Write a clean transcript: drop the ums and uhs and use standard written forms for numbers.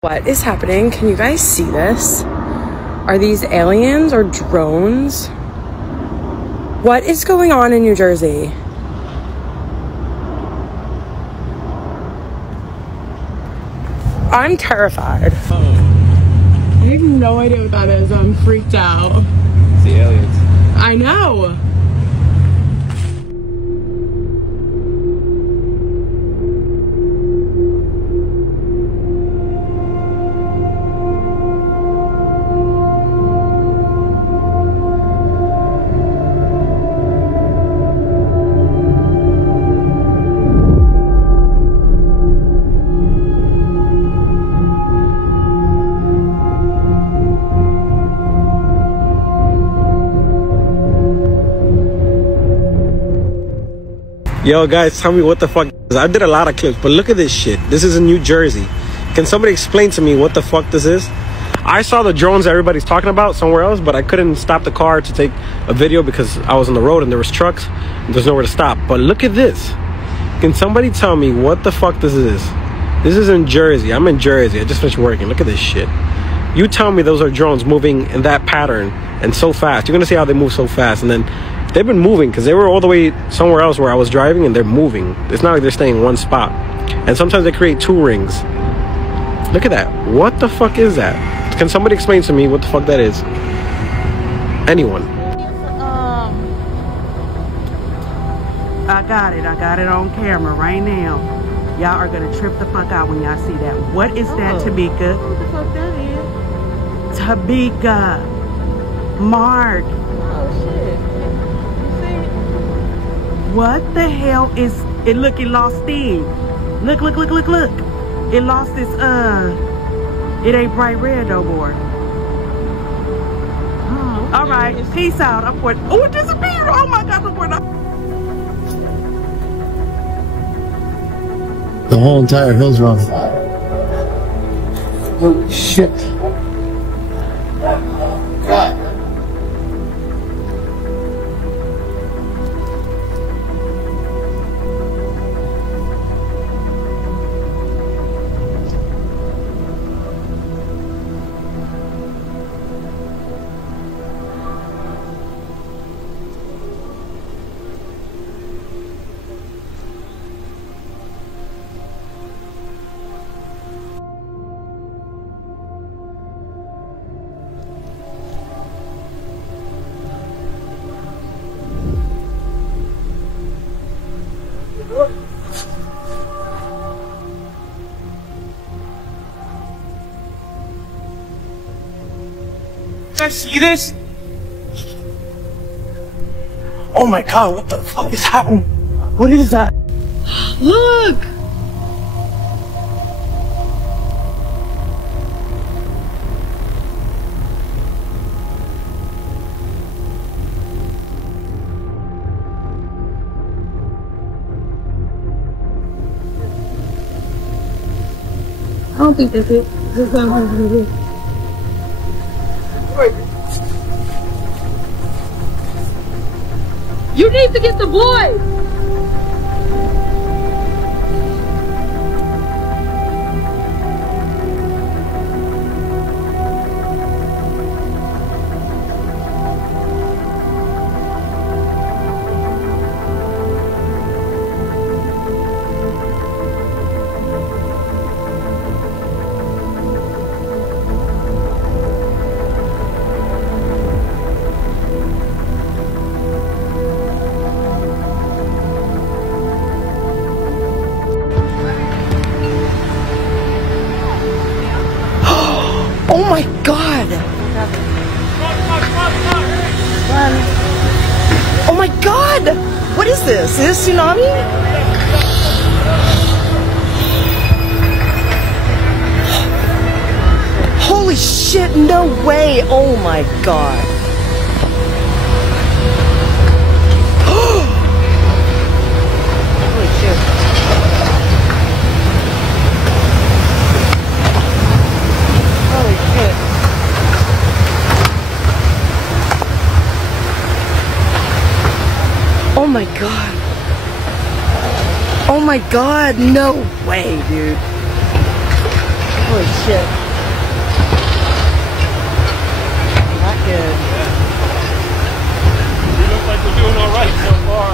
What is happening? Can you guys see this? Are these aliens or drones? What is going on in New Jersey? I'm terrified. I have no idea what that is. I'm freaked out. It's the aliens. I know. Yo guys, tell me what the fuck. I did a lot of clips, but look at this shit. This is in New Jersey. Can somebody explain to me what the fuck this is? I saw the drones that everybody's talking about somewhere else, but I couldn't stop the car to take a video because I was on the road and there was trucks and there's nowhere to stop. But look at this. Can somebody tell me what the fuck this is? This is in Jersey. I'm in Jersey. I just finished working. Look at this shit. You tell me those are drones moving in that pattern and so fast. You're gonna see how they move so fast. And then they've been moving because they were all the way somewhere else where I was driving, and they're moving. It's not like they're staying in one spot. And sometimes they create two rings. Look at that. What the fuck is that? Can somebody explain to me what the fuck that is? Anyone? I got it on camera right now. Y'all are gonna trip the fuck out when y'all see that. What is that, Tamika? What the fuck that is? Tamika. Mark. Oh shit. What the hell is it? Look, it lost steam. Look. It lost its it ain't bright red no more. Oh, okay. All right, peace out. I'm going. Oh, it disappeared. Oh my god, I'm going. The whole entire hill's on fire. Holy shit. God. You guys see this? Oh my god, what the fuck is happening? What is that? Look! I don't think that's it. This is not what it is. You need to get the boy! Oh my god! Run. Oh my god! What is this? Is this tsunami? Holy shit, no way! Oh my god. Holy shit. Holy shit. Oh my god. Oh my god, no way, dude. Holy shit. Not good. We look like we're doing all right so far.